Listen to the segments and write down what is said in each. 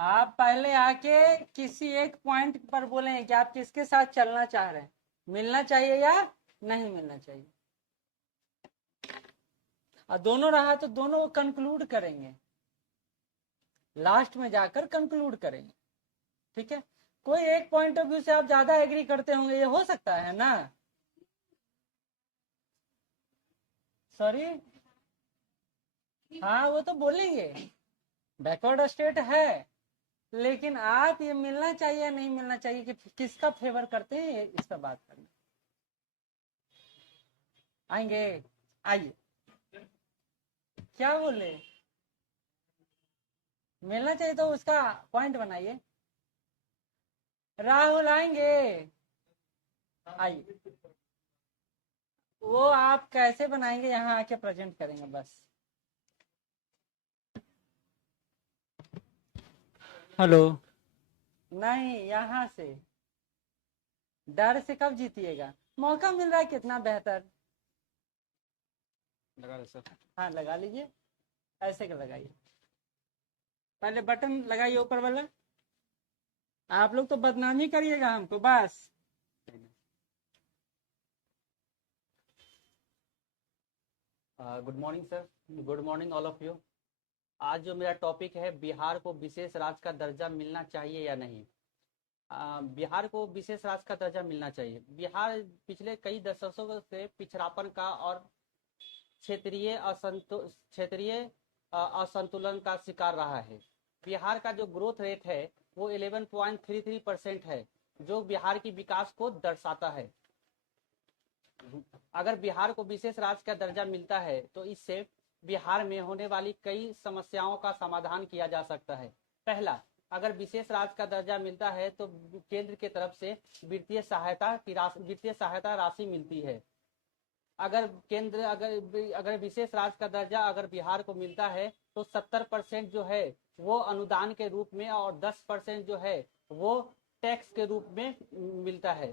आप पहले आके किसी एक पॉइंट पर बोलें कि आप किसके साथ चलना चाह रहे हैं, मिलना चाहिए या नहीं मिलना चाहिए। और दोनों रहा तो दोनों कंक्लूड करेंगे, लास्ट में जाकर कंक्लूड करेंगे। ठीक है, कोई एक पॉइंट ऑफ व्यू से आप ज्यादा एग्री करते होंगे, ये हो सकता है ना। सॉरी, हाँ वो तो बोलेंगे, बैकवर्ड स्टेट है, लेकिन आप ये मिलना चाहिए या नहीं मिलना चाहिए कि किसका फेवर करते हैं, इस पर बात करना आएंगे। आइए, क्या बोले, मिलना चाहिए तो उसका पॉइंट बनाइए। राहुल आएंगे, आइए। वो आप कैसे बनाएंगे, यहाँ आके प्रेजेंट करेंगे बस। हेलो, नहीं यहाँ से, डर से कब जीतिएगा, मौका मिल रहा है कितना बेहतर। लगा लो सर, हाँ लगा लीजिए, ऐसे का लगाइए, पहले बटन लगाइए ऊपर वाला। आप लोग तो बदनामी करिएगा हमको बस। Good morning sir, good morning all of you. आज जो मेरा टॉपिक है, बिहार को विशेष राज्य का दर्जा मिलना चाहिए या नहीं। बिहार को विशेष राज्य का दर्जा मिलना चाहिए। बिहार पिछले कई दशकों से पिछड़ापन का और क्षेत्रीय असंतुलन का शिकार रहा है। बिहार का जो ग्रोथ रेट है वो 11.33% है, जो बिहार की विकास को दर्शाता है। अगर बिहार को विशेष राज्य का दर्जा मिलता है तो इससे बिहार में होने वाली कई समस्याओं का समाधान किया जा सकता है। पहला, अगर विशेष राज्य का दर्जा मिलता है तो केंद्र की तरफ से वित्तीय सहायता राशि मिलती है। अगर विशेष राज्य का दर्जा अगर बिहार को मिलता है तो 70% जो है वो अनुदान के रूप में और 10% जो है वो टैक्स के रूप में मिलता है,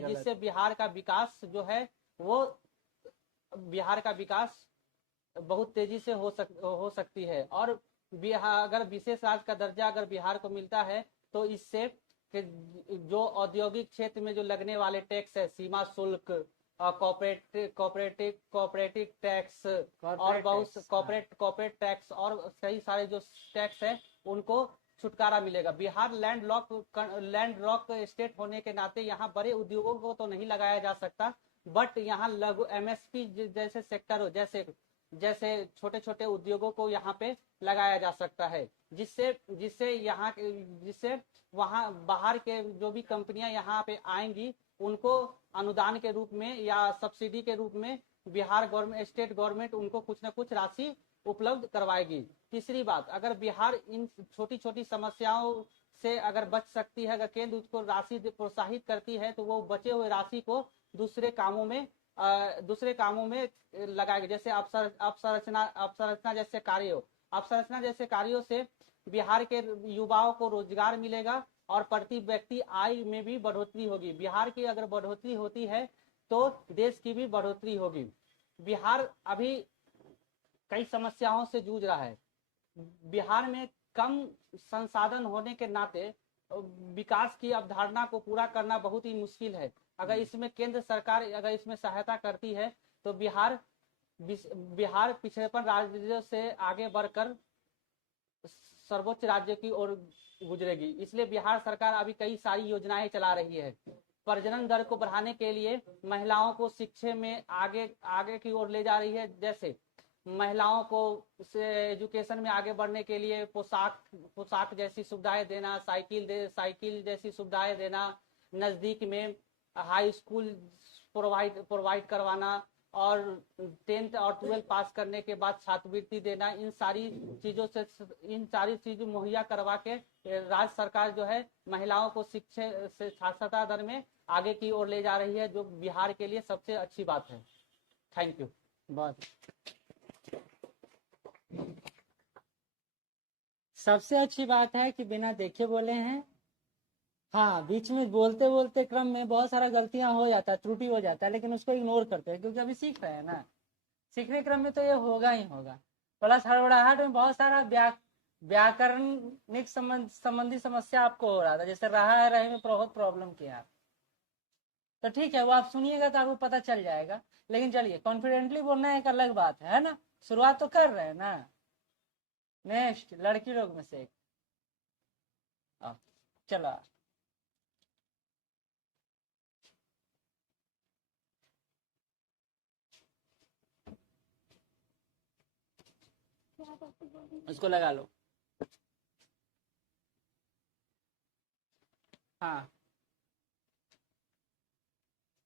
जिससे बिहार का विकास जो है वो बिहार का विकास बहुत तेजी से हो सकती है। और बिहार अगर विशेष राज्य का दर्जा अगर बिहार को मिलता है तो इससे जो औद्योगिक क्षेत्र में जो लगने वाले टैक्स है, सीमा शुल्क, कॉपरेटिव टैक्स और बहुत कॉपरेट टैक्स और कई सारे जो टैक्स है उनको छुटकारा मिलेगा। बिहार लैंड लॉक स्टेट होने के नाते यहाँ बड़े उद्योगों को तो नहीं लगाया जा सकता, बट यहाँ लघु एमएसपी जैसे सेक्टर जैसे छोटे छोटे उद्योगों को यहाँ पे लगाया जा सकता है, जिससे वहाँ बाहर के जो भी कंपनियां यहाँ पे आएंगी उनको अनुदान के रूप में या सब्सिडी के रूप में स्टेट गवर्नमेंट उनको कुछ न कुछ राशि उपलब्ध करवाएगी। तीसरी बात, अगर बिहार इन छोटी छोटी समस्याओं से अगर बच सकती है, अगर केंद्र उसको राशि प्रोत्साहित करती है तो वो बचे हुए राशि को दूसरे कामों में लगाएगा, जैसे अवसंरचना जैसे कार्यों से बिहार के युवाओं को रोजगार मिलेगा और प्रति व्यक्ति आय में भी बढ़ोतरी होगी। बिहार की अगर बढ़ोतरी होती है तो देश की भी बढ़ोतरी होगी। बिहार अभी कई समस्याओं से जूझ रहा है। बिहार में कम संसाधन होने के नाते विकास की अवधारणा को पूरा करना बहुत ही मुश्किल है। अगर इसमें केंद्र सरकार अगर इसमें सहायता करती है तो बिहार पिछड़ेपन राज्यों से आगे बढ़कर सर्वोच्च राज्य की ओर गुजरेगी। इसलिए बिहार सरकार अभी कई सारी योजनाएं चला रही है। प्रजनन दर को बढ़ाने के लिए महिलाओं को शिक्षा में आगे की ओर ले जा रही है, जैसे महिलाओं को एजुकेशन में आगे बढ़ने के लिए पोशाक जैसी सुविधाएं देना, साइकिल जैसी सुविधाएं देना, नजदीक में हाई स्कूल प्रोवाइड करवाना और 10th और 12th पास करने के बाद छात्रवृत्ति देना। इन सारी चीजों मुहैया करवा के राज्य सरकार जो है महिलाओं को शिक्षा से साक्षरता दर में आगे की ओर ले जा रही है, जो बिहार के लिए सबसे अच्छी बात है। Thank you. बहुत सबसे अच्छी बात है कि बिना देखे बोले हैं। हाँ, बीच में बोलते बोलते क्रम में बहुत सारा गलतियां हो जाता है, त्रुटि हो जाता है, लेकिन उसको इग्नोर करते हैं क्योंकि अभी सीख रहे हैं ना। सीखने क्रम में तो ये होगा ही होगा। प्लस हड़बड़ाहट में बहुत सारा व्याकरणिक संबंधी समस्या आपको हो रहा था, जैसे रहा है रहे में बहुत प्रॉब्लम किया, तो ठीक है वो आप सुनिएगा तो आपको पता चल जाएगा। लेकिन चलिए कॉन्फिडेंटली बोलना एक अलग बात है ना, शुरुआत तो कर रहे हैं ना। नेक्स्ट लड़की लोग में से एक, चलो उसको लगा लो। हाँ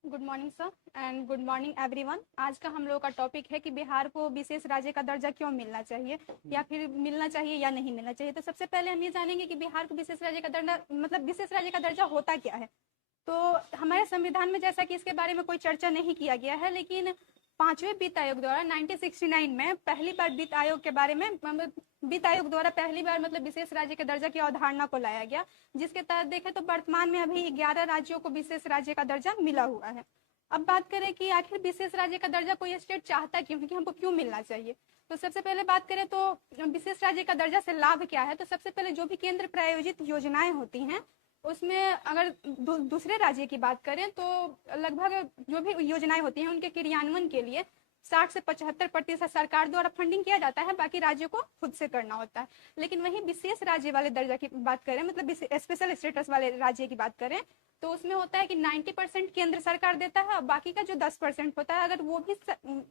good morning sir and good morning everyone. आज का हम लोग का टॉपिक है कि बिहार को विशेष राज्य का दर्जा क्यों मिलना चाहिए या फिर मिलना चाहिए या नहीं मिलना चाहिए। तो सबसे पहले हम ये जानेंगे कि बिहार को विशेष राज्य का दर्जा मतलब विशेष राज्य का दर्जा होता क्या है। तो हमारे संविधान में जैसा कि इसके बारे में कोई चर्चा नहीं किया गया है, लेकिन 5वें वित्त आयोग द्वारा 1969 में पहली बार वित्त आयोग के बारे में वित्त आयोग द्वारा पहली बार मतलब विशेष राज्य के दर्जा की अवधारणा को लाया गया, जिसके तहत देखें तो वर्तमान में अभी 11 राज्यों को विशेष राज्य का दर्जा मिला हुआ है। अब बात करें कि आखिर विशेष राज्य का दर्जा कोई स्टेट चाहता क्यों है, कि हमको क्यों मिलना चाहिए। तो सबसे पहले बात करें तो विशेष राज्य का दर्जा से लाभ क्या है। तो सबसे पहले जो भी केंद्र प्रायोजित योजनाएं होती हैं उसमें अगर दूसरे राज्य की बात करें तो लगभग जो भी योजनाएं होती हैं उनके क्रियान्वयन के लिए 60 से 75% सरकार द्वारा फंडिंग किया जाता है, बाकी राज्यों को खुद से करना होता है। लेकिन वहीं विशेष राज्य वाले दर्जा की बात करें, मतलब स्पेशल स्टेटस वाले राज्य की बात करें, तो उसमें होता है कि 90% केंद्र सरकार देता है और बाकी का जो 10% होता है अगर वो भी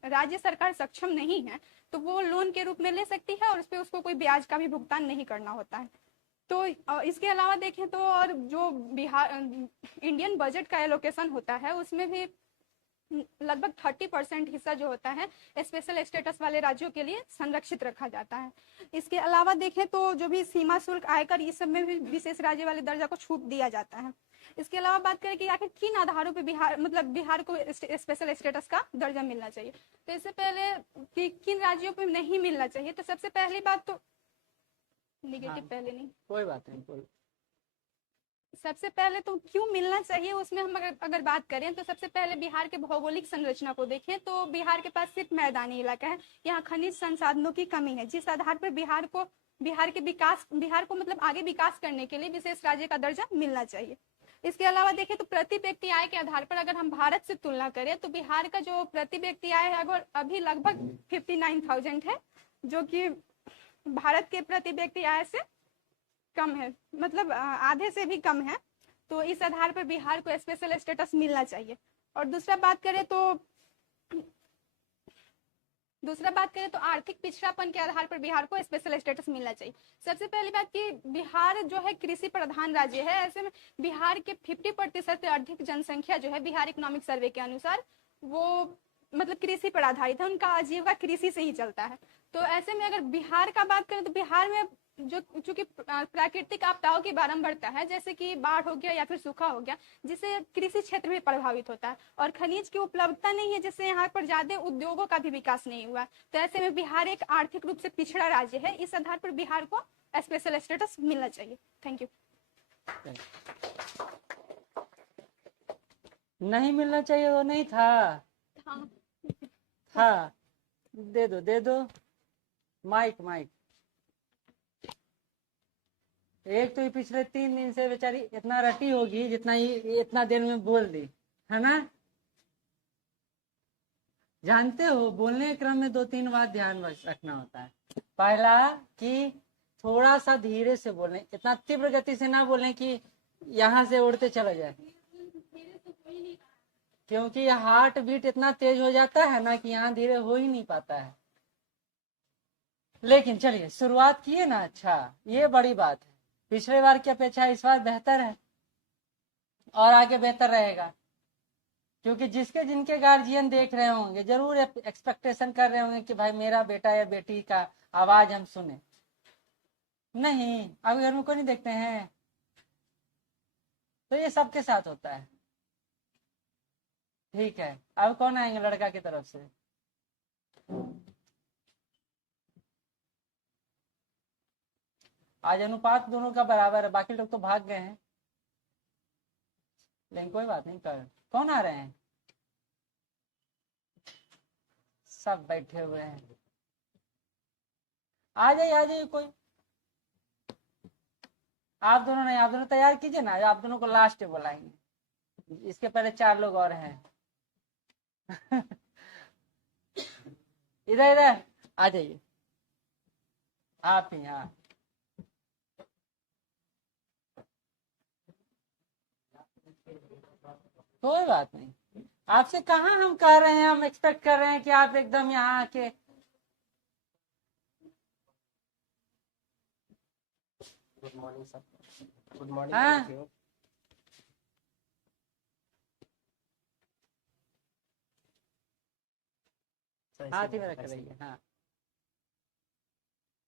राज्य सरकार सक्षम नहीं है तो वो लोन के रूप में ले सकती है और उस पर उसको कोई ब्याज का भी भुगतान नहीं करना होता है। तो इसके अलावा देखें तो और जो बिहार इंडियन बजट का एलोकेशन होता है उसमें भी लगभग 30% हिस्सा जो होता है स्पेशल स्टेटस वाले राज्यों के लिए संरक्षित रखा जाता है। इसके अलावा देखें तो जो भी सीमा शुल्क आयकर इस सब में भी विशेष राज्य वाले दर्जा को छूट दिया जाता है। इसके अलावा बात करें कि आखिर किन आधारों पे बिहार को स्पेशल स्टेटस का दर्जा मिलना चाहिए। तो इससे पहले कि किन राज्यों पे नहीं मिलना चाहिए, तो सबसे पहली बात तो निगेटिव पहले नहीं, कोई बात नहीं, सबसे पहले तो क्यों मिलना चाहिए उसमें हम अगर बात करें तो सबसे पहले बिहार के भौगोलिक संरचना को देखें तो बिहार के पास सिर्फ मैदानी इलाका है, यहाँ खनिज संसाधनों की कमी है, जिस आधार पर बिहार को मतलब आगे विकास करने के लिए विशेष राज्य का दर्जा मिलना चाहिए। इसके अलावा देखें तो प्रति व्यक्ति आय के आधार पर अगर हम भारत से तुलना करें तो बिहार का जो प्रति व्यक्ति आय है अगर अभी लगभग 59,000 है, जो कि भारत के प्रति व्यक्ति आय से कम है, मतलब आधे से भी कम है। तो इस आधार पर बिहार को स्पेशल स्टेटस मिलना चाहिए। और दूसरा बात करें तो आर्थिक पिछड़ापन के आधार पर बिहार को स्पेशल स्टेटस मिलना चाहिए। सबसे पहली बात कि बिहार जो है कृषि प्रधान राज्य है, ऐसे में बिहार के 50% से अधिक जनसंख्या जो है बिहार इकोनॉमिक सर्वे के अनुसार वो मतलब कृषि पर आधारित है, उनका आजीविका कृषि से ही चलता है। तो ऐसे में अगर बिहार का बात करें तो बिहार में जो चूंकि प्राकृतिक आपदाओं की बारंबारता है, जैसे कि बाढ़ हो गया या फिर सूखा हो गया, जिससे कृषि क्षेत्र भी प्रभावित होता है और खनिज की उपलब्धता नहीं है, जिससे यहाँ पर ज्यादा उद्योगों का भी विकास नहीं हुआ। तो ऐसे में बिहार एक आर्थिक रूप से पिछड़ा राज्य है, इस आधार पर बिहार को स्पेशल स्टेटस मिलना चाहिए। Thank you. नहीं मिलना चाहिए वो नहीं था, हाँ दे दो माइक। एक तो ये पिछले 3 दिन से बेचारी इतना रटी होगी जितना ये इतना देर में बोल दी है ना। जानते हो बोलने के क्रम में 2-3 बात ध्यान रखना होता है। पहला कि थोड़ा सा धीरे से बोलें, इतना तीव्र गति से ना बोलें कि यहाँ से उड़ते चला जाए, क्योंकि हार्ट बीट इतना तेज हो जाता है ना कि यहाँ धीरे हो ही नहीं पाता है। लेकिन चलिए शुरुआत किए ना, अच्छा ये बड़ी बात है। पिछले बार की अपेक्षा इस बार बेहतर है और आगे बेहतर रहेगा, क्योंकि जिनके गार्जियन देख रहे होंगे जरूर एक्सपेक्टेशन कर रहे होंगे कि भाई मेरा बेटा या बेटी का आवाज हम सुने। नहीं, अब घर में कोई नहीं देखते हैं, तो ये सबके साथ होता है। ठीक है, अब कौन आएंगे लड़का की तरफ से? आज अनुपात दोनों का बराबर है, बाकी लोग तो भाग गए हैं, लेकिन कोई बात नहीं। कौन आ रहे हैं? सब बैठे हुए हैं, आ जाइए कोई। आप दोनों नहीं, आप दोनों तैयार कीजिए ना, आप दोनों को लास्ट बुलाएंगे, इसके पहले 4 लोग और हैं। इधर इधर आ जाइए, आप ही। हाँ, कोई बात नहीं, आपसे कहाँ हम कह रहे हैं, हम एक्सपेक्ट कर रहे हैं कि आप एकदम यहाँ आके। Good morning sir. Good morning. हाँ, हाथ ही में रख रही। हाँ,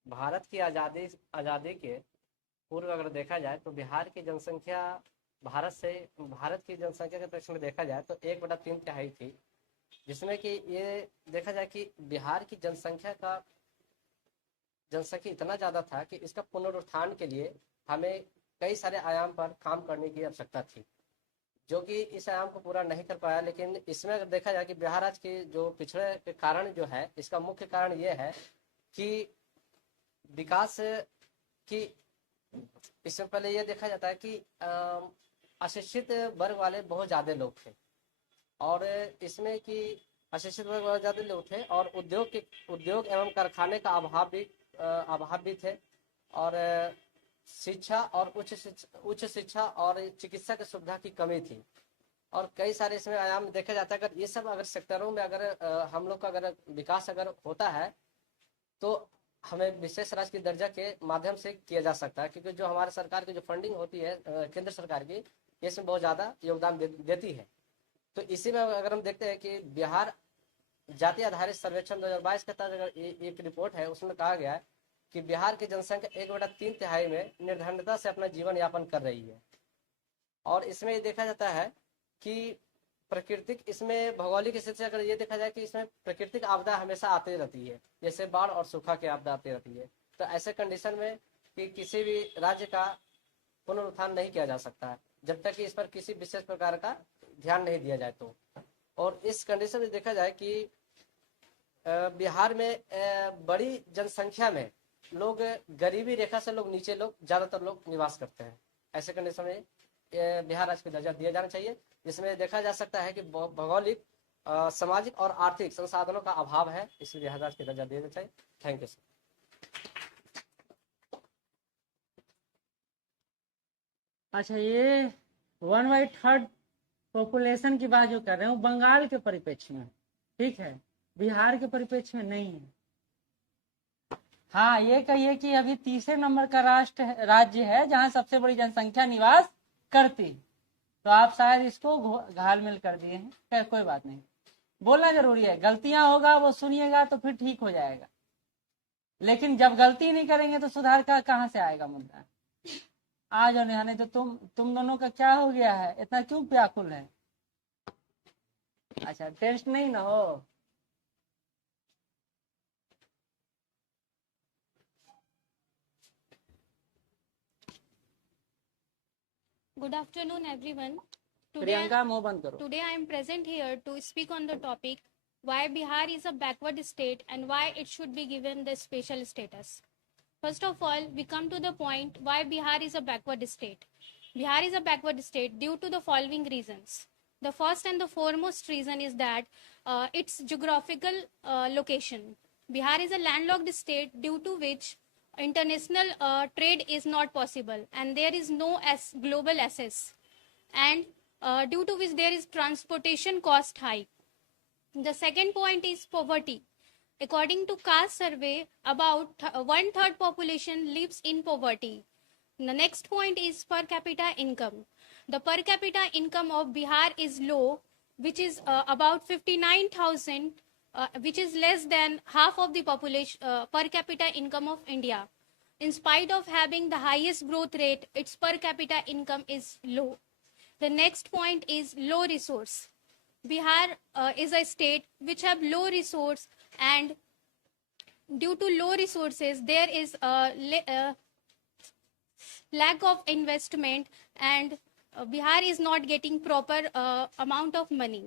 भारत की आज़ादी के पूर्व अगर देखा जाए तो बिहार की जनसंख्या भारत की जनसंख्या के पक्ष में देखा जाए तो 1/3 थी, जिसमें कि ये देखा जाए कि बिहार की जनसंख्या इतना ज़्यादा था कि इसका पुनरुत्थान के लिए हमें कई सारे आयाम पर काम करने की आवश्यकता थी, जो कि इस आयाम को पूरा नहीं कर पाया। लेकिन इसमें अगर देखा जाए कि बिहार राज्य के जो पिछड़े के कारण जो है, इसका मुख्य कारण ये है कि विकास की, इससे पहले ये देखा जाता है कि अशिक्षित वर्ग वाले बहुत ज़्यादा लोग थे, और इसमें कि अशिक्षित वर्ग बहुत ज़्यादा लोग थे और उद्योग एवं कारखाने का अभाव भी थे, और शिक्षा और उच्च शिक्षा और चिकित्सा की सुविधा की कमी थी, और कई सारे इसमें आयाम देखा जाता है। अगर ये सब अगर सेक्टरों में अगर हम लोग का अगर विकास अगर होता है तो हमें विशेष राज्य की दर्जा के माध्यम से किया जा सकता है, क्योंकि जो हमारे सरकार की जो फंडिंग होती है केंद्र सरकार की, इसमें बहुत ज़्यादा योगदान देती है। तो इसी में अगर हम देखते हैं कि बिहार जाति आधारित सर्वेक्षण 2022 के तहत अगर एक रिपोर्ट है, उसमें कहा गया है कि बिहार की जनसंख्या 1/3 में निर्धनता से अपना जीवन यापन कर रही है। और इसमें ये देखा जाता है कि प्राकृतिक, इसमें भौगोलिक स्थिति से अगर ये देखा जाए कि इसमें प्राकृतिक आपदा हमेशा आती रहती है, जैसे बाढ़ और सूखा की आपदा आती रहती है। तो ऐसे कंडीशन में कि किसी भी राज्य का पुनरुत्थान नहीं किया जा सकता है जब तक कि इस पर किसी विशेष प्रकार का ध्यान नहीं दिया जाए तो। और इस कंडीशन में देखा जाए कि बिहार में बड़ी जनसंख्या में लोग, गरीबी रेखा से लोग नीचे लोग ज़्यादातर लोग निवास करते हैं। ऐसे कंडीशन में बिहार राज्य को दर्जा दिया जाना चाहिए, जिसमें देखा जा सकता है कि भौगोलिक, सामाजिक और आर्थिक संसाधनों का अभाव है, इसलिए बिहार राज्य को दर्जा देना चाहिए। Thank you sir. अच्छा, ये 1/3 पॉपुलेशन की बात जो कर रहे हैं वो बंगाल के परिप्रेक्ष्य में, ठीक है, बिहार के परिप्रेक्ष्य में नहीं है। हाँ, ये कहिए कि अभी 3रे नंबर का राज्य है जहां सबसे बड़ी जनसंख्या निवास करती, तो आप शायद इसको घालमेल कर दिए हैं। खैर कोई बात नहीं, बोलना जरूरी है, गलतियां होगा वो सुनिएगा तो फिर ठीक हो जाएगा, लेकिन जब गलती नहीं करेंगे तो सुधार का कहाँ से आएगा मुद्दा। आ जाओ नेहा, नहीं तो तुम दोनों का क्या हो गया है, इतना क्यों व्याकुल है? अच्छा, टेस्ट नहीं ना हो। Good afternoon, everyone. प्रियंका, मुंह बंद करो। Today I am present here to speak on the topic why Bihar is a backward state and why it should be given the special status. First of all, we come to the point why Bihar is a backward state. Bihar is a backward state due to the following reasons. The first and the foremost reason is that its geographical location. Bihar is a landlocked state due to which international trade is not possible and there is no global access, and due to which there is transportation cost high. The second point is poverty. According to caste survey, about 1/3 population lives in poverty. The next point is per capita income. The per capita income of Bihar is low, which is about 59,000, which is less than half of the population per capita income of India. In spite of having the highest growth rate, its per capita income is low. The next point is low resource. Bihar is a state which have low resource, and due to low resources, there is a lack of investment, and Bihar is not getting proper amount of money.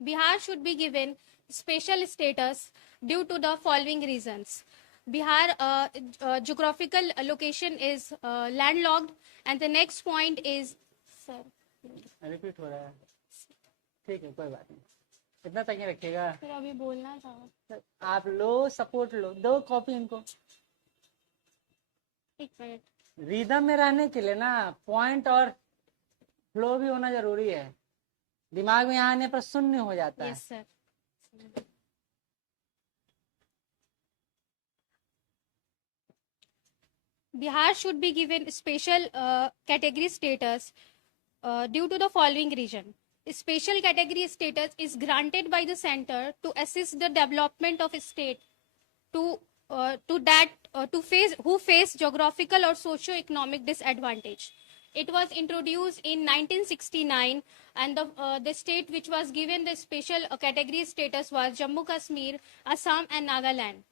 Bihar should be given special status due to the following reasons. Bihar geographical location is landlocked, and the next point is, sir, repeat हो रहा है, ठीक है कोई बात नहीं, इतना तक ही रखिएगा। फिर अभी बोलना था। आप लो, सपोर्ट लो, दो कॉपी इनको। एक मिनट। रिदम में रहने के लिए ना पॉइंट और फ्लो भी होना जरूरी है, दिमाग में आने पर शून्य हो जाता है। Yes sir. Bihar should be given special category status due to the following reason. Special category status is granted by the center to assist the development of a state to who face geographical or socio-economic disadvantage. It was introduced in 1969, and the state which was given the special category status was Jammu Kashmir, Assam, and Nagaland.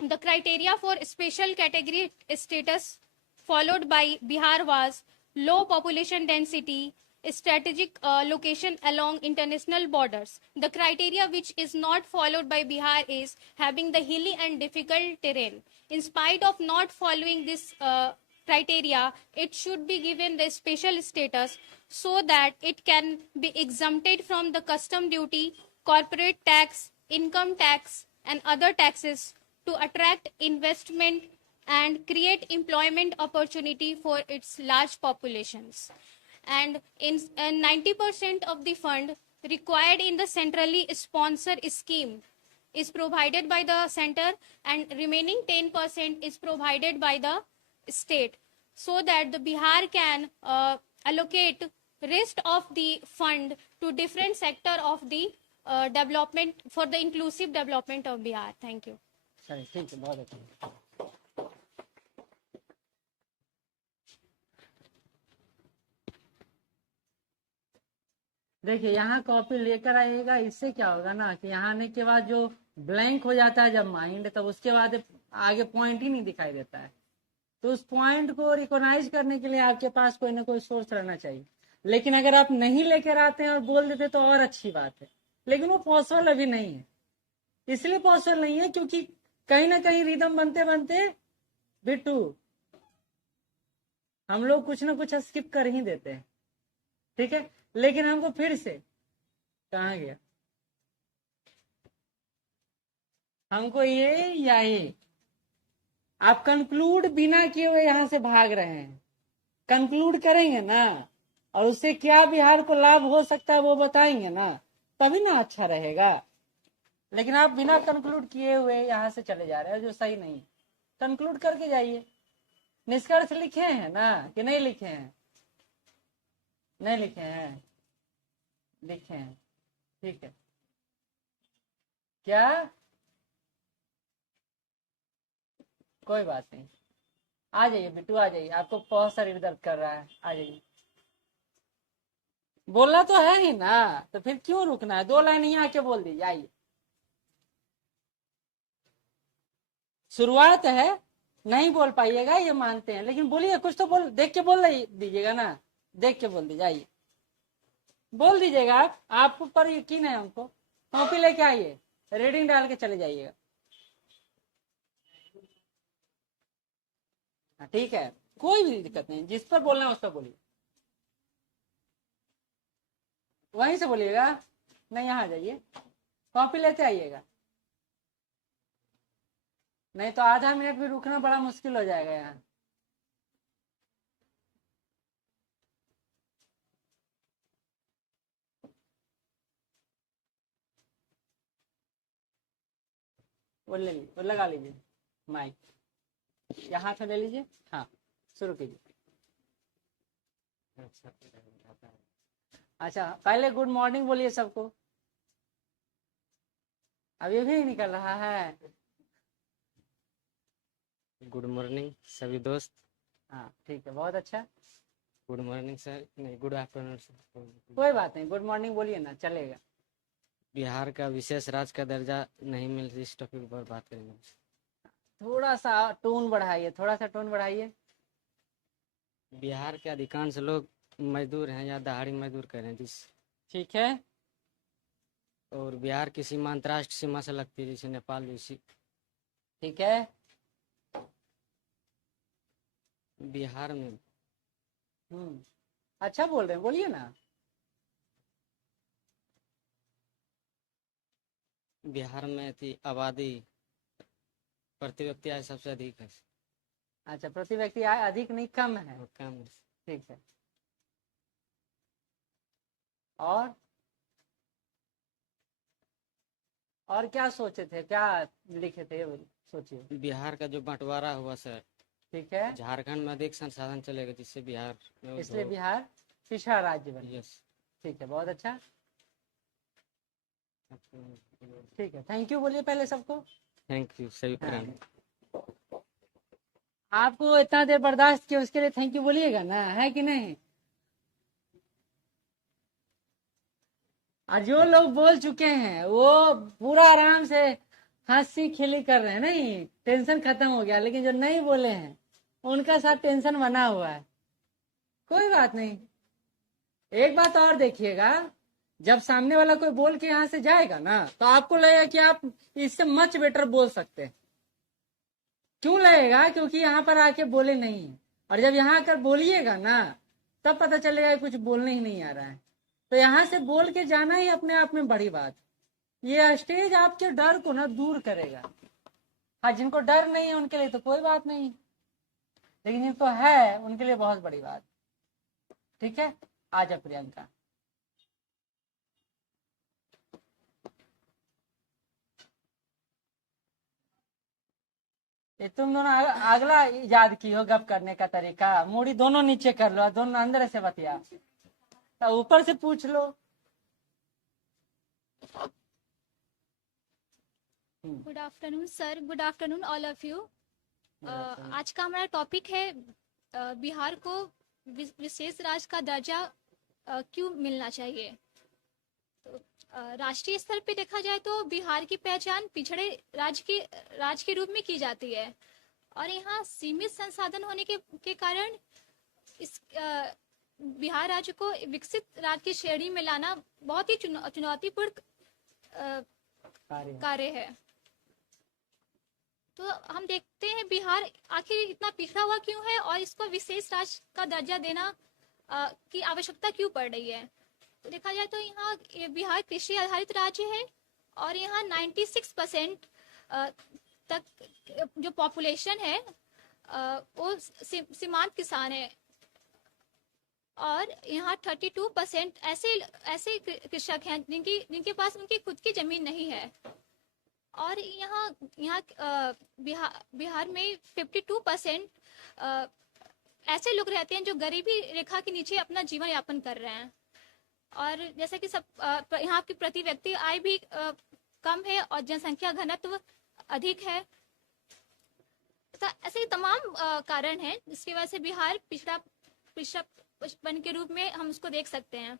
The criteria for special category status followed by Bihar was low population density, strategic location along international borders. The criteria which is not followed by Bihar is having the hilly and difficult terrain. In spite of not following this criteria, it should be given the special status so that it can be exempted from the custom duty, corporate tax, income tax, and other taxes to attract investment and create employment opportunity for its large populations. And in 90% of the fund required in the centrally sponsored scheme is provided by the center, and remaining 10% is provided by the state, so that the Bihar can allocate rest of the fund to different sector of the development for the inclusive development of Bihar. Thank you. चलिए ठीक है, बहुत अच्छा। देखिए यहाँ copy लेकर आइएगा, इससे क्या होगा ना कि यहाँ आने के बाद जो ब्लैंक हो जाता है जब माइंड, तब उसके बाद आगे पॉइंट ही नहीं दिखाई देता है। तो उस पॉइंट को रिकॉग्नाइज करने के लिए आपके पास कोई ना कोई सोर्स रहना चाहिए। लेकिन अगर आप नहीं लेकर आते हैं और बोल देते तो और अच्छी बात है, लेकिन वो पॉसिबल अभी नहीं है। इसलिए पॉसिबल नहीं है क्योंकि कहीं ना कहीं रिदम बनते बनते बिट्टू हम लोग कुछ ना कुछ स्किप कर ही देते हैं, ठीक है। लेकिन हमको फिर से कहाँ गया, हमको ये या ये, आप कंक्लूड बिना किए हुए यहां से भाग रहे हैं। कंक्लूड करेंगे ना, और उससे क्या बिहार को लाभ हो सकता है वो बताएंगे ना, तभी ना अच्छा रहेगा। लेकिन आप बिना कंक्लूड किए हुए यहां से चले जा रहे हैं, जो सही नहीं। कंक्लूड करके जाइए। निष्कर्ष लिखे हैं ना कि नहीं लिखे हैं? नहीं लिखे हैं? लिखे हैं, ठीक है। क्या? कोई बात नहीं, आ जाइए बिट्टू, आ जाइए। आपको बहुत सारी दर्द कर रहा है, आ जाइए। बोलना तो है ही ना, तो फिर क्यों रुकना है? 2 लाइन यहाँ आके बोल दीजिए, आइए। शुरुआत है, नहीं बोल पाइएगा ये मानते हैं, लेकिन बोलिए कुछ तो बोल, देख के बोल दीजिएगा ना, देख के बोल दीजिए, आइए बोल दीजिएगा। आप पर यकीन है हमको। कॉपी लेके आइए, रीडिंग डाल के चले जाइएगा, ठीक है। कोई भी दिक्कत नहीं, जिस पर बोलना है उस पर बोलिए, वहीं से बोलिएगा। नहीं यहाँ जाइए, कॉपी लेते आइएगा, नहीं तो आधा मिनट भी रुकना बड़ा मुश्किल हो जाएगा यहाँ। वो ले लीजिए, वो लगा लीजिए माइक, यहाँ से ले लीजिए। हाँ शुरू कीजिए। अच्छा पहले गुड मॉर्निंग बोलिए सबको, अभी भी निकल रहा है। गुड मॉर्निंग सभी दोस्त। हाँ ठीक है, बहुत अच्छा। गुड मॉर्निंग सर, नहीं गुड आफ्टरनून सर। कोई बात नहीं, गुड मॉर्निंग बोलिए ना, चलेगा। बिहार का विशेष राज्य का दर्जा नहीं मिल रही, इस टॉपिक पर बात करेंगे। थोड़ा सा टोन बढ़ाइए, थोड़ा सा टोन बढ़ाइए। बिहार के अधिकांश लोग मजदूर हैं या दहाड़ी मजदूर कर रहे हैं, जिस ठीक है। और बिहार की सीमा अंतर्राष्ट्रीय सीमा से लगती है, जैसे नेपाल जैसी ठीक है। बिहार में अच्छा बोल रहे हैं, बोलिए ना। बिहार में थी आबादी प्रति व्यक्ति आय सबसे अधिक है। अच्छा, प्रति व्यक्ति आय अधिक नहीं कम है। और कम है। ठीक है। और क्या सोचे थे, क्या लिखे थे, ये सोचिए। बिहार का जो बंटवारा हुआ सर, ठीक है, झारखंड में अधिक संसाधन चलेगा जिससे बिहार में इसलिए बिहार पिछड़ा राज्य बने। यस। ठीक है, बहुत अच्छा। ठीक है, थैंक यू बोलिए पहले सबको। थैंक यू सभी फ्रेंड। आपको इतना देर बर्दाश्त किया उसके लिए थैंक यू बोलिएगा ना, है कि नहीं। और जो लोग बोल चुके हैं वो पूरा आराम से हंसी खिली कर रहे हैं, नहीं टेंशन खत्म हो गया। लेकिन जो नहीं बोले हैं उनका साथ टेंशन बना हुआ है। कोई बात नहीं। एक बात और देखिएगा, जब सामने वाला कोई बोल के यहाँ से जाएगा ना तो आपको लगेगा कि आप इससे मच बेटर बोल सकते हैं। क्यों लगेगा? क्योंकि यहाँ पर आके बोले नहीं है। और जब यहाँ आकर बोलिएगा ना तब पता चलेगा कुछ बोलने ही नहीं आ रहा है। तो यहाँ से बोल के जाना ही अपने आप में बड़ी बात। ये स्टेज आपके डर को ना दूर करेगा। हाँ, जिनको डर नहीं है उनके लिए तो कोई बात नहीं, लेकिन जिनको है उनके लिए बहुत बड़ी बात। ठीक है, आजा प्रियंका। ये तुम दोनों अगला याद की हो गप करने का तरीका। मूड़ी दोनों नीचे कर लो, दोनों अंदर से बतिया, तो ऊपर से पूछ लो। Good afternoon sir, good afternoon all of you. आज का हमारा टॉपिक है बिहार को विशेष राज्य का दर्जा क्यों मिलना चाहिए। तो राष्ट्रीय स्तर पे देखा जाए तो बिहार की पहचान पिछड़े राज्य के रूप में की जाती है और यहाँ सीमित संसाधन होने के कारण इस बिहार राज्य को विकसित राज्य की श्रेणी में लाना बहुत ही चुनौतीपूर्ण कार्य है। तो हम देखते हैं बिहार आखिर इतना पिछड़ा हुआ क्यों है और इसको विशेष राज्य का दर्जा देना की आवश्यकता क्यों पड़ रही है। तो देखा जाए तो यहाँ बिहार कृषि आधारित राज्य है और यहाँ 96% तक जो पॉपुलेशन है वो सीमांत किसान है और यहाँ 32% ऐसे कृषक हैं जिनके पास उनकी खुद की जमीन नहीं है। और यहाँ बिहार में 52% ऐसे लोग रहते हैं जो गरीबी रेखा के नीचे अपना जीवन यापन कर रहे हैं। और जैसा कि सब यहाँ की प्रति व्यक्ति आय भी कम है और जनसंख्या घनत्व अधिक है। तो ऐसे तमाम कारण हैं जिसकी वजह से बिहार पिछड़ापन के रूप में हम उसको देख सकते हैं।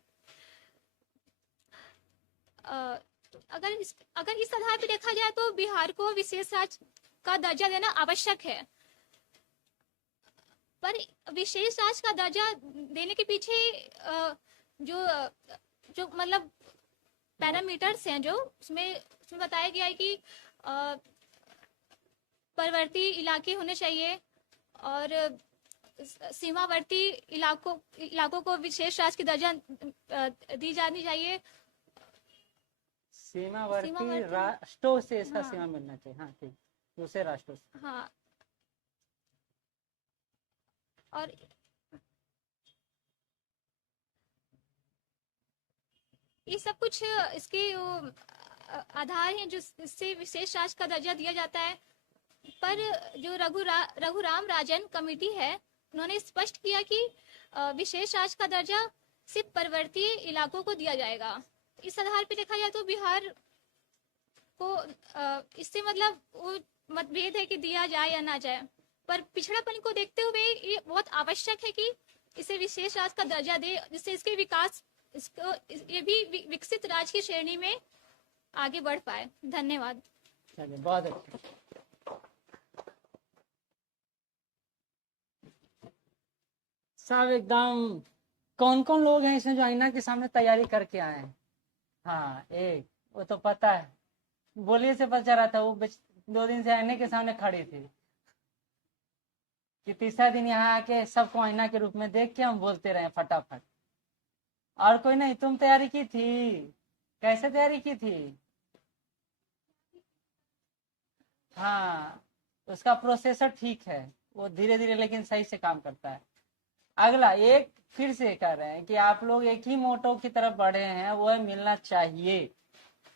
अगर इस आधार पर देखा जाए तो बिहार को विशेष राज्य का दर्जा देना आवश्यक है, पर विशेष राज्य का दर्जा देने के पीछे जो मतलब पैरामीटर्स हैं जो उसमें बताया गया है कि परवर्ती इलाके होने चाहिए और सीमावर्ती इलाकों को विशेष राज्य की दर्जा दी जानी चाहिए। सीमावर्ती राष्ट्रों से इसका सीमा मिलना चाहिए। हाँ ठीक, दूसरे राष्ट्रों से। हाँ, और ये सब कुछ इसके आधार हैं जो इससे विशेष राज्य का दर्जा दिया जाता है। पर जो रघुराम राजन कमेटी है उन्होंने स्पष्ट किया कि विशेष राज्य का दर्जा सिर्फ पर्वतीय इलाकों को दिया जाएगा। इस आधार पर देखा जाए तो बिहार को इससे मतलब वो मतभेद है कि दिया जाए या ना जाए, पर पिछड़ापन को देखते हुए ये बहुत आवश्यक है कि इसे विशेष राज्य का दर्जा दे जिससे इसके विकास ये भी विकसित राज्य की श्रेणी में आगे बढ़ पाए। धन्यवाद। चलिए, बहुत अच्छा। सब एकदम कौन कौन लोग हैं इसमें जो आईना के सामने तैयारी करके आए हैं? हाँ, एक वो तो पता है, बोलिए से पता चल रहा था वो 2 दिन से आईने के सामने खड़ी थी कि तीसरा दिन यहाँ आके सबको आईना के रूप में देख के हम बोलते रहे फटाफट। और कोई नहीं, तुम तैयारी की थी? कैसे तैयारी की थी? हाँ, उसका प्रोसेसर ठीक है, वो धीरे धीरे लेकिन सही से काम करता है। अगला एक फिर से कह रहे हैं कि आप लोग एक ही मोटो की तरफ बढ़े हैं, वो है मिलना चाहिए।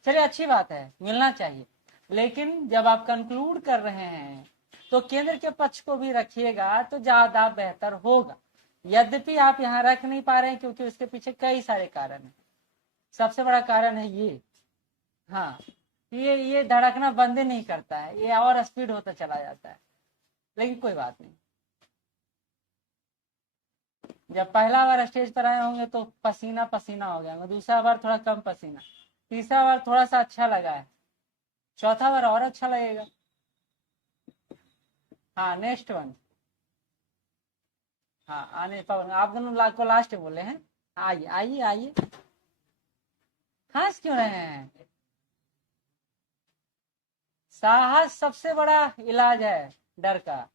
चलिए अच्छी बात है, मिलना चाहिए, लेकिन जब आप कंक्लूड कर रहे हैं तो केंद्र के पक्ष को भी रखिएगा तो ज्यादा बेहतर होगा। यद्यपि आप यहाँ रख नहीं पा रहे हैं क्योंकि उसके पीछे कई सारे कारण हैं। सबसे बड़ा कारण है ये, हाँ, ये धड़कना बंद ही नहीं करता है, ये और स्पीड होता चला जाता है। लेकिन कोई बात नहीं, जब पहला बार स्टेज पर आए होंगे तो पसीना पसीना हो गया, दूसरा बार थोड़ा कम पसीना, तीसरा बार थोड़ा सा अच्छा लगा है, चौथा बार और अच्छा लगेगा। हाँ, नेक्स्ट वन। हाँ, आने पवन, आप दोनों को लास्ट बोले हैं। आइए आइए आइए, हंस क्यों रहे हैं? साहस सबसे बड़ा इलाज है डर का।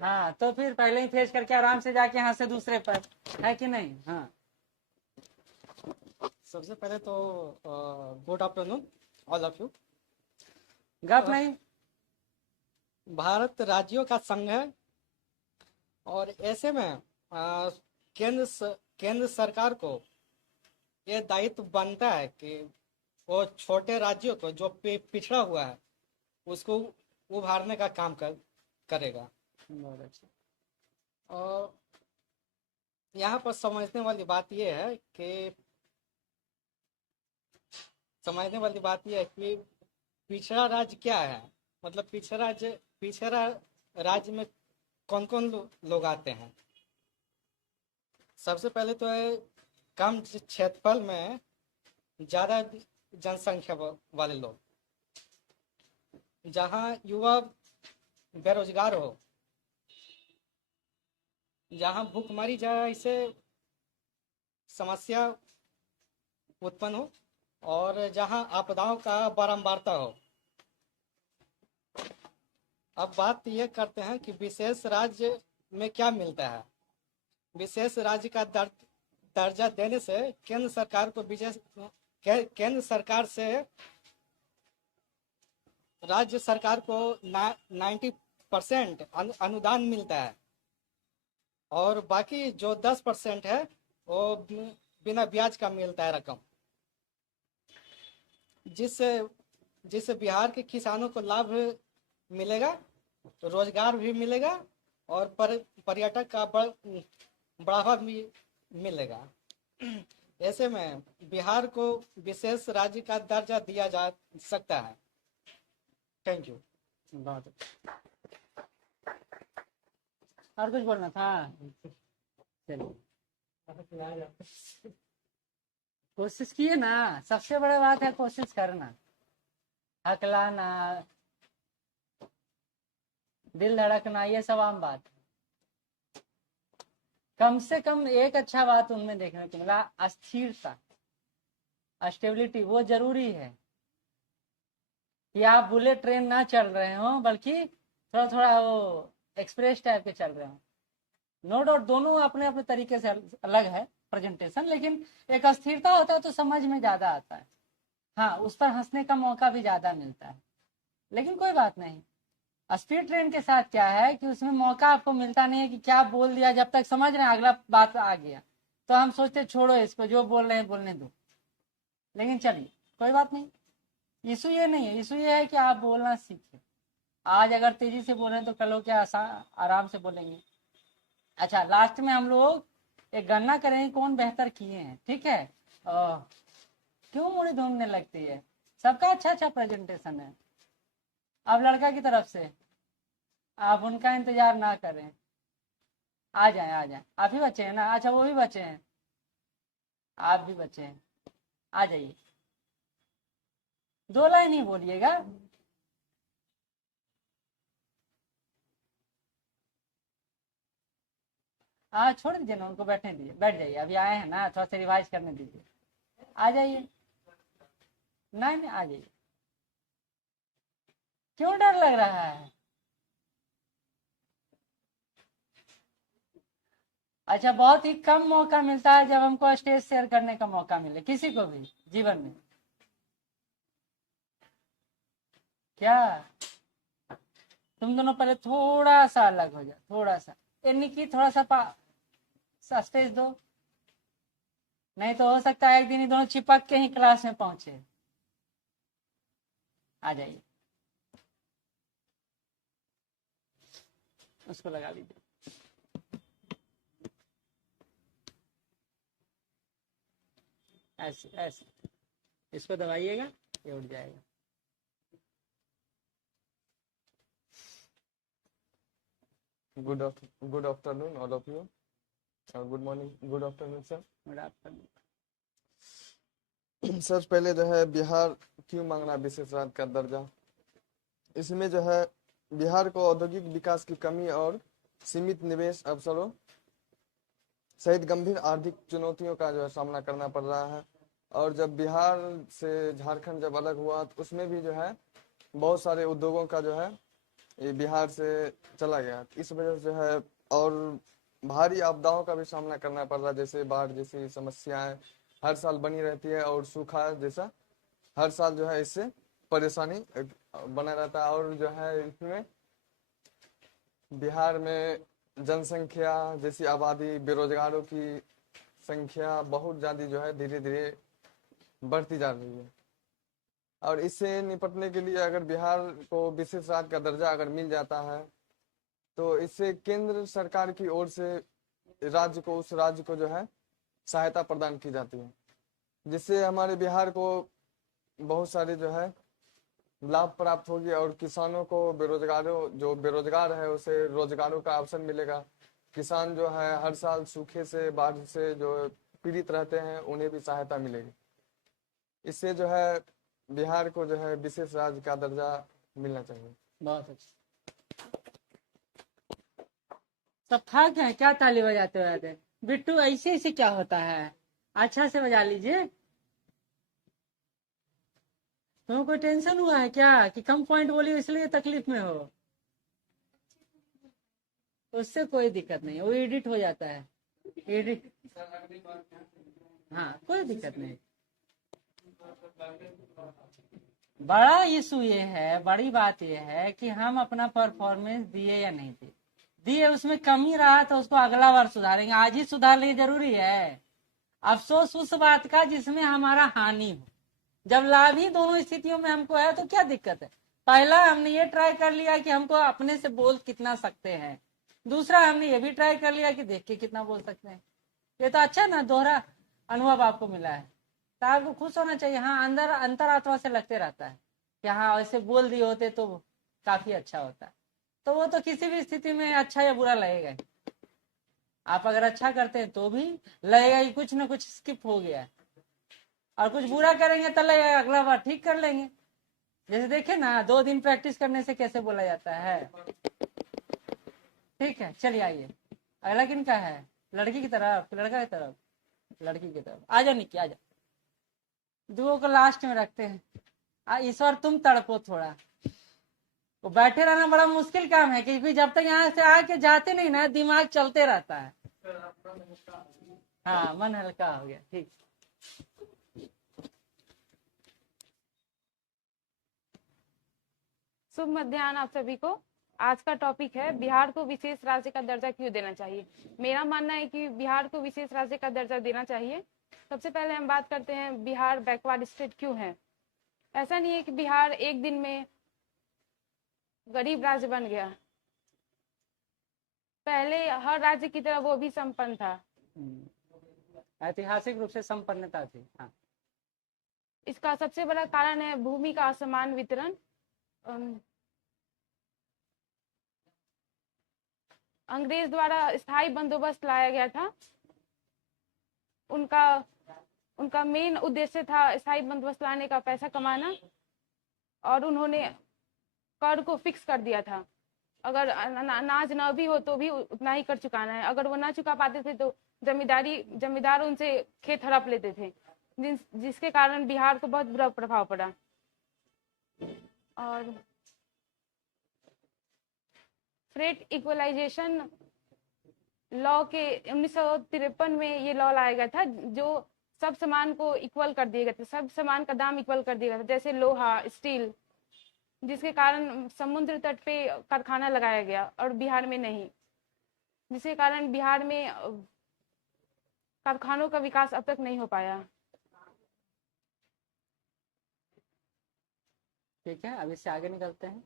हाँ, तो फिर पहले ही फेस करके आराम से जाके हंसे दूसरे पर, है कि नहीं? हाँ, सबसे पहले तो good afternoon all of you. गप नहीं। भारत राज्यों का संघ है और ऐसे में केंद्र सरकार को ये दायित्व बनता है कि वो छोटे राज्यों को जो पिछड़ा हुआ है उसको उभारने का काम करेगा। बहुत अच्छा। और यहाँ पर समझने वाली बात यह है कि पिछड़ा राज्य क्या है, मतलब पिछड़ा राज्य में कौन कौन लोग आते हैं। सबसे पहले तो है कम क्षेत्रफल में ज्यादा जनसंख्या वाले लोग, जहां युवा बेरोजगार हो, जहां भूखमरी जैसे समस्या उत्पन्न हो और जहां आपदाओं का बारंबारता हो। अब बात यह करते हैं कि विशेष राज्य में क्या मिलता है। विशेष राज्य का दर्जा देने से केंद्र सरकार से राज्य सरकार को 90% अनुदान मिलता है और बाकी जो 10% है वो बिना ब्याज का मिलता है रकम, जिससे बिहार के किसानों को लाभ मिलेगा, रोजगार भी मिलेगा और पर्यटक का बढ़ावा भी मिलेगा। ऐसे में बिहार को विशेष राज्य का दर्जा दिया जा सकता है। Thank you. बहुत अच्छा। और कुछ बोलना था? चलिए, कोशिश किए ना, सबसे बड़ी बात है कोशिश करना, हकलाना, दिल धड़कना, ये सब आम बात है। कम से कम एक अच्छा बात उनमें देखने को मिला, अस्थिरता, स्टेबिलिटी, वो जरूरी है कि आप बुलेट ट्रेन ना चल रहे हो बल्कि थोड़ा थोड़ा वो एक्सप्रेस टाइप के चल रहे हो। नो डाउट दोनों अपने अपने तरीके से अलग है प्रेजेंटेशन, लेकिन एक अस्थिरता होता है तो समझ में ज्यादा आता है। हाँ, उस पर हंसने का मौका भी ज्यादा मिलता है, लेकिन कोई बात नहीं। स्पीड ट्रेन के साथ क्या है कि उसमें मौका आपको मिलता नहीं है कि क्या बोल दिया, जब तक समझ रहे हैं अगला बात आ गया तो हम सोचते छोड़ो इसको, जो बोल रहे हैं बोलने दो। लेकिन चलिए कोई बात नहीं, इशू ये नहीं है, इशू ये है कि आप बोलना सीखें। आज अगर तेजी से बोल रहे हैं तो कल क्या आराम से बोलेंगे। अच्छा, लास्ट में हम लोग एक गणना करेंगे कौन बेहतर किए हैं, ठीक है? क्यों मुड़ी घूमने लगती है? सबका अच्छा अच्छा प्रेजेंटेशन है। अब लड़का की तरफ से आप उनका इंतजार ना करें, आ जाएं आ जाएं। आप ही बच्चे हैं ना? अच्छा, वो भी बच्चे हैं, आप भी बच्चे हैं, आ जाइए। 2 लाइन ही बोलिएगा। हाँ, छोड़ दीजिए ना, उनको बैठने दीजिए, बैठ जाइए, अभी आए हैं ना, थोड़ा सा रिवाइज करने दीजिए, आ जाइए। नहीं नहीं, आ जाइए। क्यों डर लग रहा है? अच्छा, बहुत ही कम मौका मिलता है जब हमको स्टेज शेयर करने का मौका मिले, किसी को भी जीवन में। क्या तुम दोनों पहले थोड़ा सा अलग हो जाओ, थोड़ा सा, यानी कि थोड़ा सा स्टेज दो, नहीं तो हो सकता है एक दिन ही दोनों चिपक के ही क्लास में पहुंचे। आ जाइए, उसको लगा लीजिए। ऐसे ऐसे इसको दबाइएगा, ये उठ जाएगा। Good afternoon, all of you. Good morning, good afternoon, sir. Good afternoon. Sir, पहले जो है बिहार क्यों मांगना विशेष राज्य का दर्जा? इसमें जो है बिहार को औद्योगिक विकास की कमी और सीमित निवेश अवसरों सहित गंभीर आर्थिक चुनौतियों का जो है सामना करना पड़ रहा है। और जब बिहार से झारखंड जब अलग हुआ तो उसमें भी जो है बहुत सारे उद्योगों का जो है ये बिहार से चला गया। इस वजह से जो है और भारी आपदाओं का भी सामना करना पड़ रहा है, जैसे बाढ़ जैसी समस्याएं हर साल बनी रहती है और सूखा जैसा हर साल जो है इससे परेशानी बना रहता है। और जो है इसमें बिहार में जनसंख्या जैसी आबादी, बेरोजगारों की संख्या बहुत ज़्यादा जो है धीरे धीरे बढ़ती जा रही है। और इससे निपटने के लिए अगर बिहार को विशेष राज्य का दर्जा अगर मिल जाता है तो इससे केंद्र सरकार की ओर से राज्य को, उस राज्य को जो है सहायता प्रदान की जाती है, जिससे हमारे बिहार को बहुत सारे जो है लाभ प्राप्त होगी और किसानों को, जो बेरोजगार है उसे रोजगारों का अवसर मिलेगा। किसान जो है हर साल सूखे से, बाढ़ से जो पीड़ित रहते हैं उन्हें भी सहायता मिलेगी। इससे जो है बिहार को जो है विशेष राज्य का दर्जा मिलना चाहिए। बहुत अच्छा। सब था क्या, क्या ताली बजाते हुए? बिट्टू, ऐसे ऐसे क्या होता है? अच्छा से बजा लीजिए। तुम्हें कोई टेंशन हुआ है क्या कि कम पॉइंट बोली इसलिए तकलीफ में हो? उससे कोई दिक्कत नहीं, वो एडिट हो जाता है, एडिट। हाँ, कोई दिक्कत नहीं। बड़ा इशू ये है, बड़ी बात ये है कि हम अपना परफॉर्मेंस दिए या नहीं दिए, उसमें कमी रहा तो उसको अगला बार सुधारेंगे। आज ही सुधार लिए जरूरी है। अफसोस उस बात का जिसमें हमारा हानि हो। जब लाभ ही दोनों स्थितियों में हमको है तो क्या दिक्कत है? पहला हमने ये ट्राई कर लिया कि हमको अपने से बोल कितना सकते हैं, दूसरा हमने ये भी ट्राई कर लिया कि देख के कितना बोल सकते हैं। ये तो अच्छा ना, दोहरा अनुभव आपको मिला है तो आपको खुश होना चाहिए। हाँ, अंदर अंतरात्मा से लगते रहता है कि हाँ ऐसे बोल दिए होते तो काफी अच्छा होता। तो वो तो किसी भी स्थिति में अच्छा या बुरा लगेगा। आप अगर अच्छा करते हैं तो भी लगेगा कि कुछ ना कुछ स्किप हो गया, और कुछ बुरा करेंगे तो लगेगा अगला बार ठीक कर लेंगे। जैसे देखे ना, 2 दिन प्रैक्टिस करने से कैसे बोला जाता है। ठीक है, चलिए आइए। अगला किनका है? लड़की की तरफ, लड़का की तरफ? लड़की की तरफ। आ जाओ निक्की, आ जाओ। दुओ को लास्ट में रखते हैं। ईश्वर तुम तड़पो थोड़ा। वो बैठे रहना बड़ा मुश्किल काम है, क्योंकि जब तक यहाँ से आके जाते नहीं ना, दिमाग चलते रहता है। हाँ, मन हल्का हो गया। ठीक। शुभ मध्याह्न आप सभी को। आज का टॉपिक है बिहार को विशेष राज्य का दर्जा क्यों देना चाहिए। मेरा मानना है कि बिहार को विशेष राज्य का दर्जा देना चाहिए। सबसे पहले हम बात करते हैं बिहार बैकवर्ड स्टेट क्यों है। ऐसा नहीं है कि बिहार एक दिन में गरीब राज्य बन गया। पहले हर राज्य की तरह वो भी संपन्न था। ऐतिहासिक रूप से संपन्नता थी। हाँ। इसका सबसे बड़ा कारण है भूमि का असमान वितरण। अंग्रेज द्वारा स्थायी बंदोबस्त लाया गया था। उनका मेन उद्देश्य था स्थायी बंदोबस्त लाने का पैसा कमाना, और उन्होंने कर को फिक्स कर दिया था। अगर अनाज न भी हो तो भी उतना ही कर चुकाना है। अगर वो ना चुका पाते थे तो जमींदार उनसे खेत हड़प लेते थे। जिसके कारण बिहार को बहुत बुरा प्रभाव पड़ा। और फ्रेट इक्वलाइजेशन लॉ के 1953 में ये लॉ लाया गया था, जो सब सामान को इक्वल कर दिए गए थे, सब सामान का दाम इक्वल कर दिया गया था, जैसे लोहा, स्टील, जिसके कारण समुद्र तट पे कारखाना लगाया गया और बिहार में नहीं, जिसके कारण बिहार में कारखानों का विकास अब तक नहीं हो पाया। ठीक है, अब इससे आगे निकलते हैं।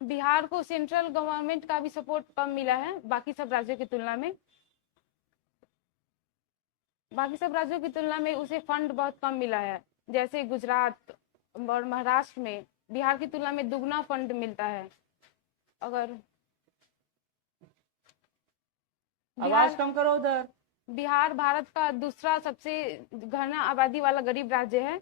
बिहार को सेंट्रल गवर्नमेंट का भी सपोर्ट कम मिला है बाकी सब राज्यों की तुलना में। बाकी सब राज्यों की तुलना में उसे फंड बहुत कम मिला है, जैसे गुजरात और महाराष्ट्र में बिहार की तुलना में दुगना फंड मिलता है। अगर आवाज कम करो उधर। बिहार भारत का दूसरा सबसे घना आबादी वाला गरीब राज्य है।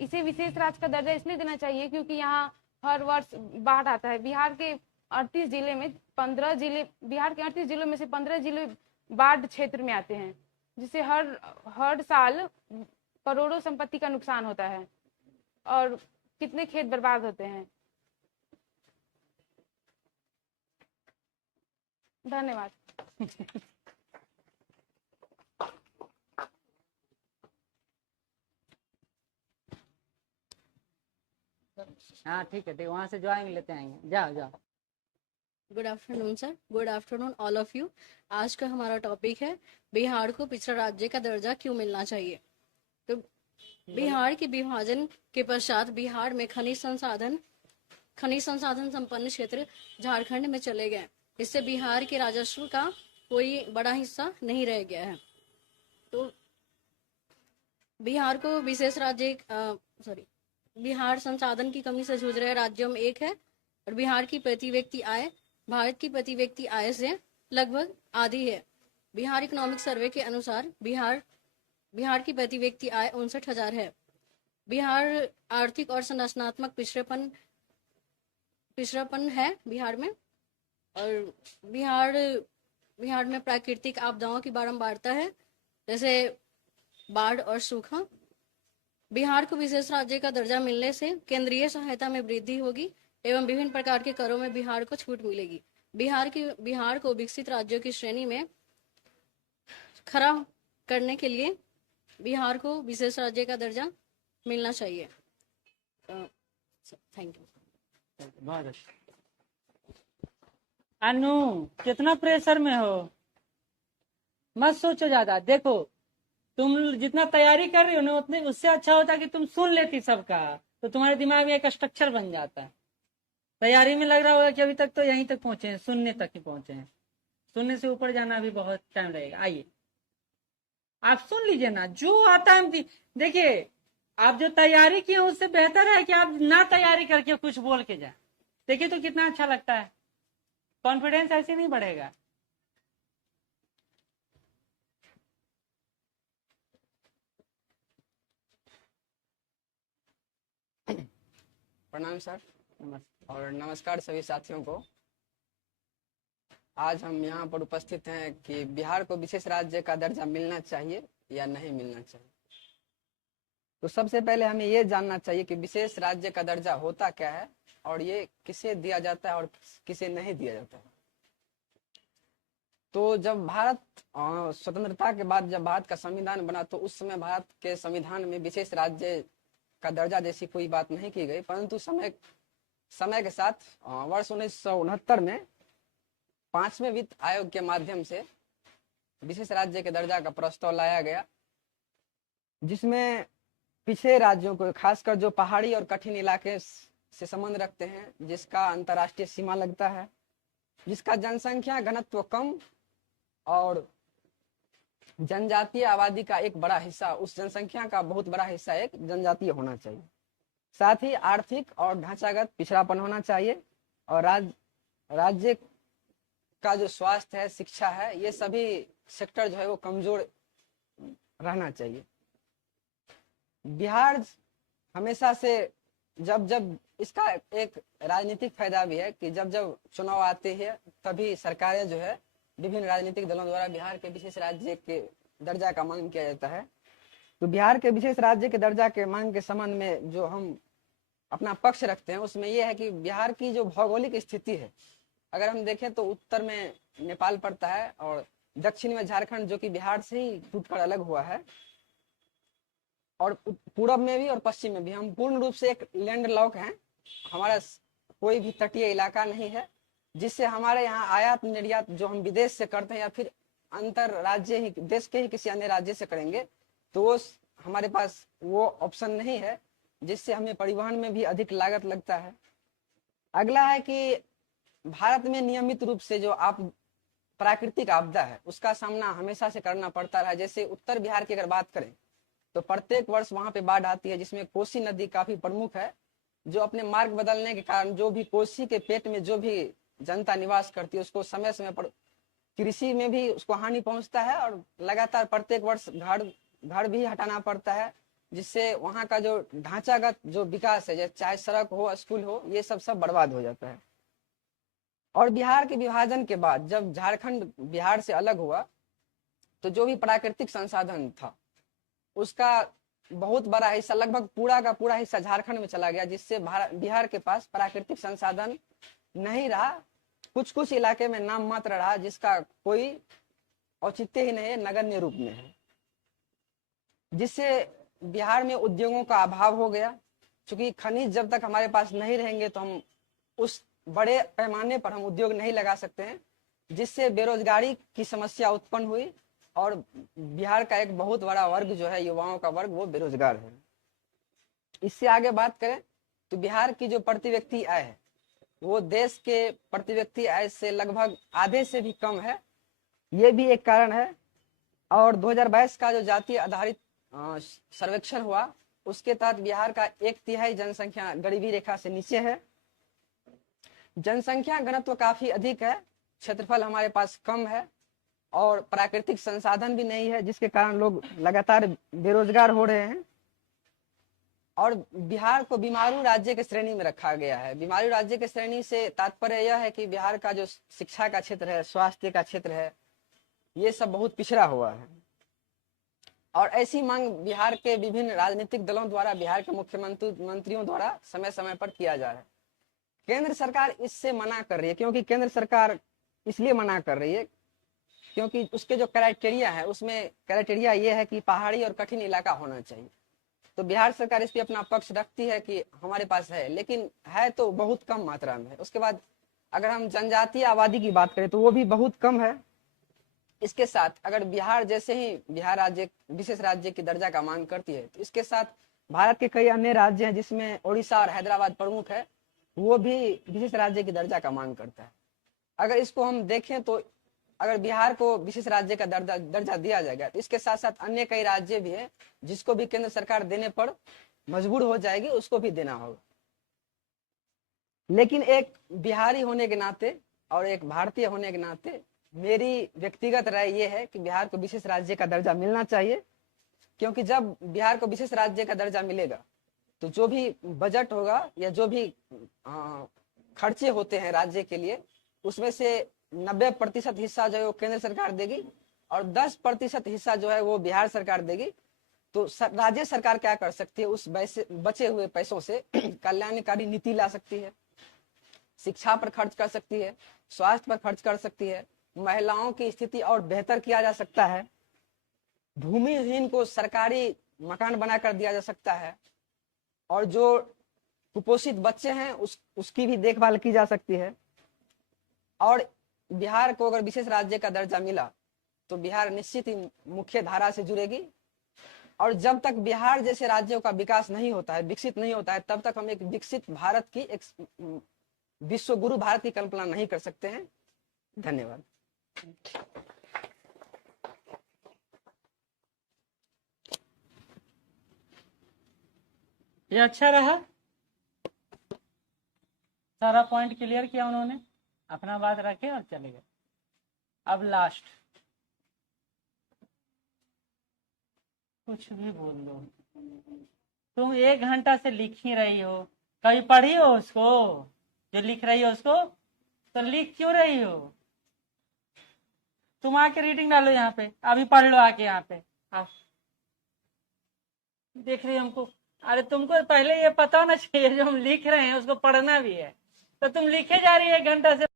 इसे विशेष राज्य का दर्जा इसलिए देना चाहिए क्योंकि यहाँ हर वर्ष बाढ़ आता है। बिहार के 38 जिले में 15 जिले, बिहार के 38 जिलों में से 15 जिले बाढ़ क्षेत्र में आते हैं, जिससे हर साल करोड़ों संपत्ति का नुकसान होता है और कितने खेत बर्बाद होते हैं। धन्यवाद। हाँ ठीक है, वहां से जो आएंगे लेते आएंगे। जाओ जाओ। Good afternoon sir, good afternoon all of you. आज का हमारा टॉपिक है बिहार को पिछड़ा राज्य का दर्जा क्यों मिलना चाहिए। तो बिहार के विभाजन के पश्चात बिहार में खनिज संसाधन संपन्न क्षेत्र झारखंड में चले गए। इससे बिहार के राजस्व का कोई बड़ा हिस्सा नहीं रह गया है। तो बिहार को विशेष राज्य बिहार संसाधन की कमी से जूझ रहे राज्यों में एक है और बिहार की प्रति व्यक्ति आय भारत की प्रति व्यक्ति आय से लगभग आधी है। बिहार इकोनॉमिक सर्वे के अनुसार बिहार की प्रति व्यक्ति आय 59,000 है। बिहार आर्थिक और संरचनात्मक पिछड़ापन है बिहार में। और बिहार में प्राकृतिक आपदाओं की बारंबारता है, जैसे बाढ़ और सूखा। बिहार को विशेष राज्य का दर्जा मिलने से केंद्रीय सहायता में वृद्धि होगी एवं विभिन्न प्रकार के करों में बिहार को छूट मिलेगी। बिहार को विकसित राज्यों की श्रेणी में खड़ा करने के लिए बिहार को विशेष राज्य का दर्जा मिलना चाहिए। Thank you. बहुत अच्छा। अनु, कितना प्रेशर में हो, मत सोचो ज्यादा। देखो, तुम जितना तैयारी कर रही हो ना, उतने उससे अच्छा होता कि तुम सुन लेती सबका, तो तुम्हारे दिमाग में एक स्ट्रक्चर बन जाता है। तैयारी में लग रहा होगा कि अभी तक तो यहीं तक पहुंचे हैं, सुनने तक ही पहुंचे हैं। सुनने से ऊपर जाना भी बहुत टाइम लगेगा। आइए आप सुन लीजिए ना, जो आता है। देखिए, आप जो तैयारी किए उससे बेहतर है कि आप ना तैयारी करके कुछ बोल के जाए। देखिए तो कितना अच्छा लगता है। कॉन्फिडेंस ऐसे नहीं बढ़ेगा। प्रणाम सर और नमस्कार सभी साथियों को। आज हम यहाँ पर उपस्थित हैं कि बिहार को विशेष राज्य का दर्जा मिलना चाहिए या नहीं मिलना चाहिए। तो सबसे पहले हमें ये जानना चाहिए कि विशेष राज्य का दर्जा होता क्या है और ये किसे दिया जाता है और किसे नहीं दिया जाता है। तो जब भारत स्वतंत्रता के बाद जब भारत का संविधान बना, तो उस समय भारत के संविधान में विशेष राज्य का दर्जा जैसी कोई बात नहीं की गई, परंतु समय के साथ वर्ष 1969 में 5वें वित्त आयोग के माध्यम से विशेष राज्य के दर्जा का प्रस्ताव लाया गया, जिसमें पिछड़े राज्यों को, खासकर जो पहाड़ी और कठिन इलाके से संबंध रखते हैं, जिसका अंतर्राष्ट्रीय सीमा लगता है, जिसका जनसंख्या घनत्व कम और जनजातीय आबादी का एक बड़ा हिस्सा, उस जनसंख्या का बहुत बड़ा हिस्सा एक जनजातीय होना चाहिए। साथ ही आर्थिक और ढांचागत पिछड़ापन होना चाहिए और राज्य का जो स्वास्थ्य है, शिक्षा है, ये सभी सेक्टर जो है वो कमजोर रहना चाहिए। बिहार हमेशा से जब जब इसका एक राजनीतिक फायदा भी है कि जब जब चुनाव आते हैं तभी सरकारें जो है विभिन्न राजनीतिक दलों द्वारा बिहार के विशेष राज्य के दर्जा का मांग किया जाता है। तो बिहार के विशेष राज्य के दर्जा के मांग के संबंध में जो हम अपना पक्ष रखते हैं उसमें यह है कि बिहार की जो भौगोलिक स्थिति है, अगर हम देखें तो उत्तर में नेपाल पड़ता है और दक्षिण में झारखंड, जो कि बिहार से ही टूटकर अलग हुआ है, और पूरब में भी और पश्चिम में भी हम पूर्ण रूप से एक लैंड लॉक हैं। हमारा कोई भी तटीय इलाका नहीं है, जिससे हमारे यहाँ आयात निर्यात जो हम विदेश से करते हैं या फिर अंतर राज्य ही देश के ही किसी अन्य राज्य से करेंगे तो वो हमारे पास वो ऑप्शन नहीं है, जिससे हमें परिवहन में भी अधिक लागत लगता है। अगला है कि भारत में नियमित रूप से जो प्राकृतिक आपदा है उसका सामना हमेशा से करना पड़ता रहा। जैसे उत्तर बिहार की अगर बात करें तो प्रत्येक वर्ष वहां पे बाढ़ आती है, जिसमें कोसी नदी काफी प्रमुख है, जो अपने मार्ग बदलने के कारण जो भी कोसी के पेट में जो भी जनता निवास करती है उसको समय समय पर कृषि में भी उसको हानि पहुंचता है और लगातार प्रत्येक वर्ष घर भी हटाना पड़ता है, जिससे वहां का जो ढांचागत जो विकास है, चाहे सड़क हो स्कूल हो, ये सब बर्बाद हो जाता है। और बिहार के विभाजन के बाद जब झारखंड बिहार से अलग हुआ तो जो भी प्राकृतिक संसाधन था उसका बहुत बड़ा हिस्सा, लगभग पूरा का पूरा हिस्सा झारखंड में चला गया, जिससे बिहार के पास प्राकृतिक संसाधन नहीं रहा। कुछ कुछ इलाके में नाम मात्र रहा, जिसका कोई औचित्य ही नहीं है, नगण्य रूप में है, जिससे बिहार में उद्योगों का अभाव हो गया। क्योंकि खनिज जब तक हमारे पास नहीं रहेंगे तो हम उस बड़े पैमाने पर हम उद्योग नहीं लगा सकते हैं, जिससे बेरोजगारी की समस्या उत्पन्न हुई और बिहार का एक बहुत बड़ा वर्ग जो है, युवाओं का वर्ग, वो बेरोजगार है। इससे आगे बात करें तो बिहार की जो प्रति व्यक्ति आय है वो देश के प्रति व्यक्ति आय से लगभग आधे से भी कम है, ये भी एक कारण है। और 2022 का जो जातीय आधारित सर्वेक्षण हुआ उसके तहत बिहार का 1/3 जनसंख्या गरीबी रेखा से नीचे है। जनसंख्या घनत्व काफी अधिक है, क्षेत्रफल हमारे पास कम है और प्राकृतिक संसाधन भी नहीं है, जिसके कारण लोग लगातार बेरोजगार हो रहे हैं। और बिहार को बीमारू राज्य के श्रेणी में रखा गया है। बीमारू राज्य के श्रेणी से तात्पर्य यह है कि बिहार का जो शिक्षा का क्षेत्र है, स्वास्थ्य का क्षेत्र है, ये सब बहुत पिछड़ा हुआ है। और ऐसी मांग बिहार के विभिन्न राजनीतिक दलों द्वारा, बिहार के मुख्यमंत्रियों द्वारा समय समय पर किया जा रहा है। केंद्र सरकार इससे मना कर रही है, क्योंकि केंद्र सरकार इसलिए मना कर रही है क्योंकि उसके जो क्राइटेरिया है उसमें क्राइटेरिया ये है कि पहाड़ी और कठिन इलाका होना चाहिए। तो बिहार सरकार इस पे अपना पक्ष रखती है कि हमारे पास है, लेकिन है तो बहुत कम मात्रा में है। उसके बाद अगर हम जनजातीय आबादी की बात करें तो वो भी बहुत कम है। इसके साथ अगर बिहार जैसे ही बिहार राज्य विशेष राज्य की दर्जा का मांग करती है तो इसके साथ भारत के कई अन्य राज्य हैं, जिसमें उड़ीसा और हैदराबाद प्रमुख है, वो भी विशेष राज्य की दर्जा का मांग करता है। अगर इसको हम देखें तो अगर बिहार को विशेष राज्य का दर्जा दिया जाएगा तो इसके साथ साथ अन्य कई राज्य भी हैं जिसको भी केंद्र सरकार देने पर मजबूर हो जाएगी, उसको भी देना होगा। लेकिन एक बिहारी होने के नाते और एक भारतीय होने के नाते मेरी व्यक्तिगत राय ये है कि बिहार को विशेष राज्य का दर्जा मिलना चाहिए, क्योंकि जब बिहार को विशेष राज्य का दर्जा मिलेगा तो जो भी बजट होगा या जो भी खर्चे होते हैं राज्य के लिए, उसमें से 90% हिस्सा जो है वो केंद्र सरकार देगी और 10% हिस्सा जो है वो बिहार सरकार देगी। तो राज्य सरकार क्या कर सकती है, उस बचे हुए पैसों से कल्याणकारी नीति ला सकती है, शिक्षा पर खर्च कर सकती है, स्वास्थ्य पर खर्च कर सकती है, महिलाओं की स्थिति और बेहतर किया जा सकता है, भूमिहीन को सरकारी मकान बनाकर दिया जा सकता है, और जो कुपोषित बच्चे हैं उसकी भी देखभाल की जा सकती है। और बिहार को अगर विशेष राज्य का दर्जा मिला तो बिहार निश्चित ही मुख्य धारा से जुड़ेगी। और जब तक बिहार जैसे राज्यों का विकास नहीं होता है, विकसित नहीं होता है, तब तक हम एक विकसित भारत की, एक विश्व गुरु भारत की कल्पना नहीं कर सकते हैं। धन्यवाद। ये अच्छा रहा, सारा पॉइंट क्लियर किया उन्होंने, अपना बात रखे और चले गए। अब लास्ट कुछ भी बोल लो, तुम 1 घंटा से लिख ही रही हो, कभी पढ़ी हो उसको? जो लिख रही हो उसको? तो लिख क्यों रही हो? तुम आके रीडिंग डालो यहाँ पे, अभी पढ़ लो आके यहाँ पे। हाँ, देख रही हो हमको? अरे तुमको पहले ये पता होना चाहिए जो हम लिख रहे हैं उसको पढ़ना भी है, तो तुम लिखे जा रही है 1 घंटा से।